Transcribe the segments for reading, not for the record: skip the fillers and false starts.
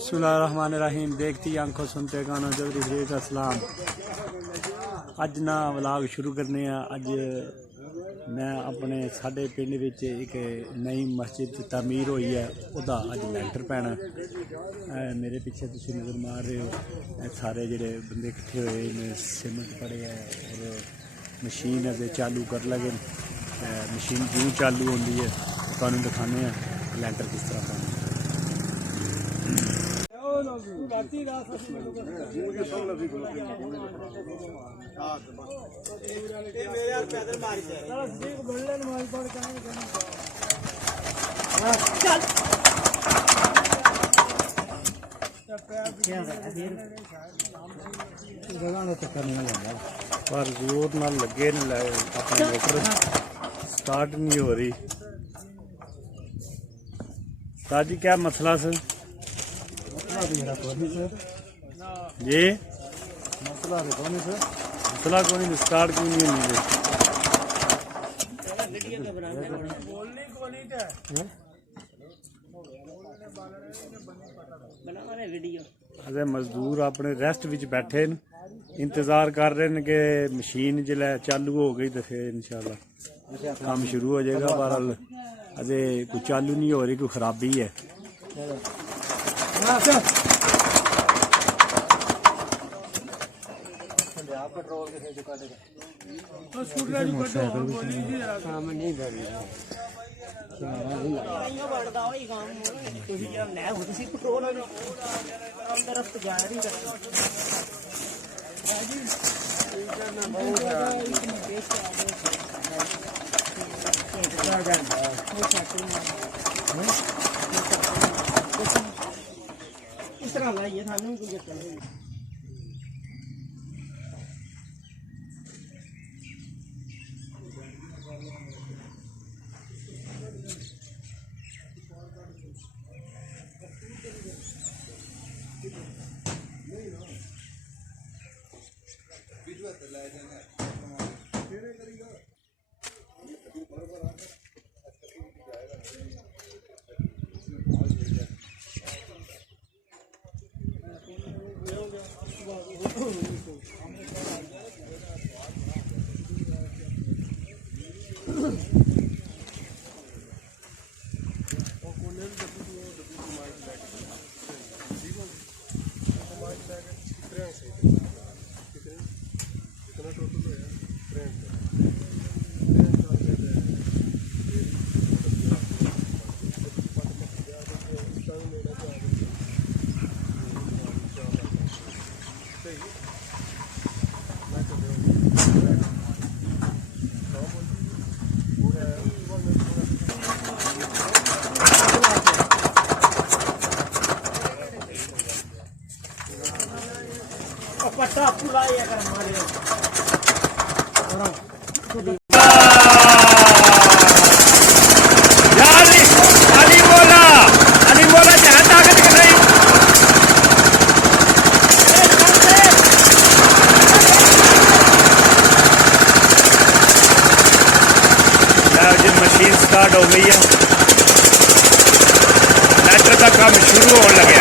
बिस्मिल्लाहिर्रहमानिर्रहीम। देखती आंखों सुनते कानों जबरी का सलाम। अज ना व्लॉग शुरू करने। अज मैं अपने साढ़े पिंड विच एक नई मस्जिद तामीर हुई है, उहदा अज लैंटर पैना। मेरे पिछे तुसीं नज़र मार रहे हो, सारे जिहड़े बंदे इकट्ठे होए ने, सीमेंट पड़े है और मशीन अजे चालू कर लगे। मशीन क्यों चालू होंदी है तुहानूं दिखाने लैंटर किस तरह पैना। पर जोर नाल लगे अपनी मोटर स्टार्ट नहीं हो रही। ताजी क्या मसला सर? जी मसला को नहीं, स्टार्ट क्यों नहीं होनी? अरे मजदूर अपने रेस्ट विच बैठे न, इंतजार कर रहे हैं कि मशीन जिले चालू हो गई तो फिर इंशाल्लाह काम शुरू हो जाएगा। बहरहाल अजे कोई चालू नहीं हो रही, कोई खराबी है। इस तरह लाइए थानू कोई चक्कर नहीं। पट्टा पूरा ये कर हमारे अली बोला जहाँ ताकत कर रही मशीन स्टार्ट हो गई है। लैंटर का काम शुरू होने लगे।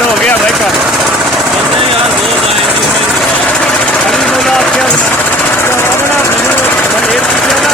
हो गया भाई का यार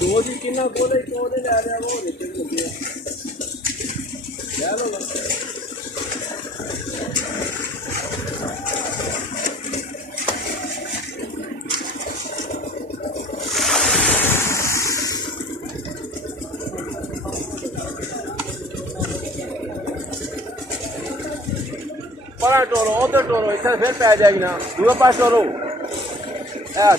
दो जी किन्ना बोले क्यों ले रहा वो लगे ले लो बड़ा टोरो उधर टोरो इधर फिर पै जाएगी ना दूसरे पास टोरो है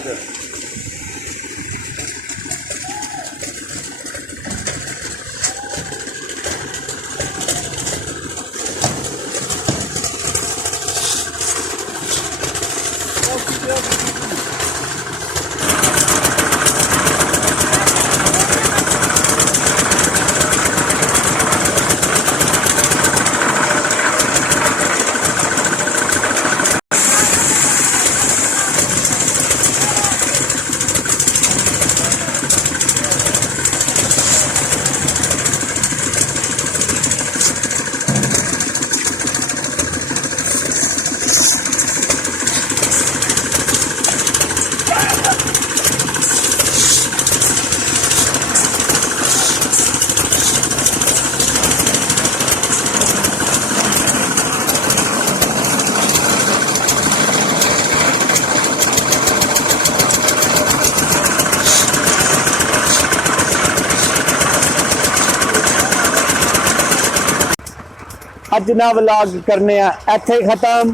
ਅੱਜ ਨਾ ਵਲੌਗ ਕਰਨੇ ਆ ਇੱਥੇ ਖਤਮ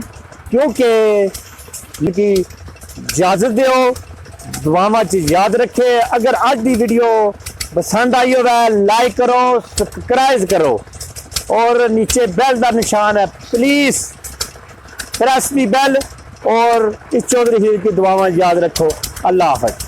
ਕਿਉਂਕਿ ਇਜਾਜ਼ਤ ਦਿਓ ਦੁਆਵਾਂ 'ਚ ਯਾਦ ਰੱਖੇ ਅਗਰ ਅੱਜ ਦੀ ਵੀਡੀਓ पसंद आई हो लाइक करो सब्सक्राइब करो और नीचे बेल का निशान है प्लीज प्रेस दी बेल और इस चौधरी की दुआवां याद रखो अल्लाह हाफ़िज़।